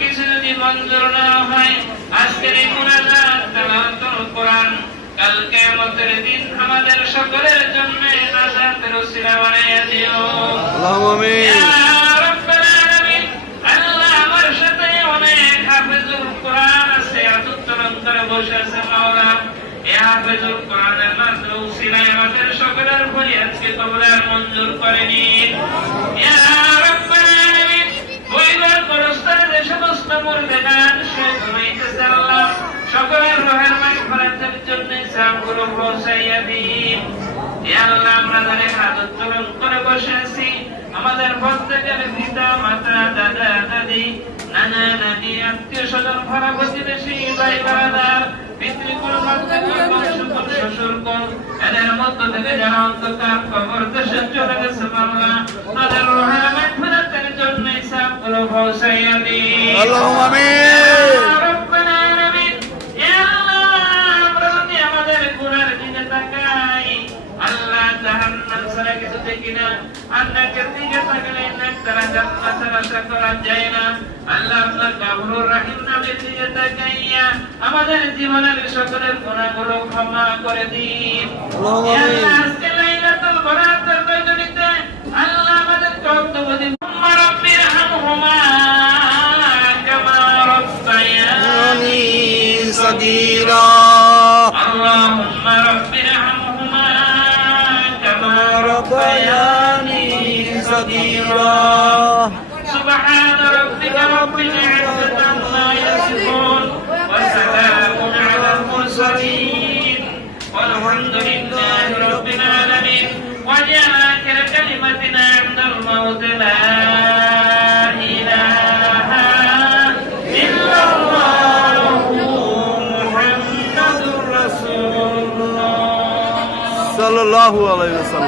কিছু যদি মঞ্জুর না হয়, আজকের এই মুনাজাত তেলাওয়াতুল কোরআন কাল কিয়ামতের দিন আমাদের সকলের জন্য নাজাতের ওসিলা বানাইয়া দিও। আল্লাহুম্মা আমিন। ইয়া রাব্বাল আলামিন। আল্লাহ, আমার সাথে অনেক হাফেজুল কোরআন আছে, আতুত্তরণ করে বসে আছে মাওলা। এই হাফেজুল কোরআনের নাজর ওসিলায় আমাদের সকলের ফরিয়াদকে কবুল আর মঞ্জুর করে নিন। ইয়া রাব্বাল আলামিন। পরিবার পরস্পরে যে সমস্ত মুরবিদান শহীদ হইতেছে আল্লাহ, সকলের রোহের মাগফিরাতের জন্য সামগুলো পৌঁছাইয়া দিন। ইয়া আল্লাহ, আমরা যারা হাত উত্তোলন করে বসে আছি, আমাদের প্রত্যেকের পিতা মাতা দাদা দাদি নানা নানি আত্মীয় স্বজন ভাড়া প্রতিবেশী ভাই বারাদার পিতৃকুল মাতৃকুল বংশকুল শ্বশুরকুল এদের মধ্য থেকে যারা অন্ধকার কবর দেশে চলে গেছে বাংলা, তাদের রোহের মাগফিরাতের জন্য সামগুলো পৌঁছাইয়া দিন। আল্লাহুম্মা আমিন। রব্বানা আমিন। ইয়া আল্লাহ, আমরা যদি আমাদের গুনার দিকে তাকাই, আল্লাহ জাহান্নাম ছাড়া কিছু দেখি না, আল্লাহকে দিকে তাকালে নাক দ্বারা জান্নাতের আশা করা যায় না। আল্লাহ, আপনার গাফুরুর রহিম নামের দিকে তাকাইয়া আমাদের জীবনের সকলের গুনাহগুলো ক্ষমা করে দিন। আল্লাহুম্মা ইয়া আমিন। আল্লাহ, আজকে লাইলাতুল বরাতের রজনীতে আল্লাহ আমাদের কর্তব্য দিন। রাব্বির হামহুমা কামা রাব্বায়ানি সগীরা। আল্লাহুম্মা রাব্বির হামহুমা কামা রব্বায়ানি সগীরা। سبحان ربك رب العزة عما يصفون وسلام على المرسلين والحمد لله رب العالمين. واجعل آخر كلمتنا عند الموت لا إله إلا الله محمد رسول الله সাল্লাল্লাহু আলাইহি ওয়াসাল্লাম।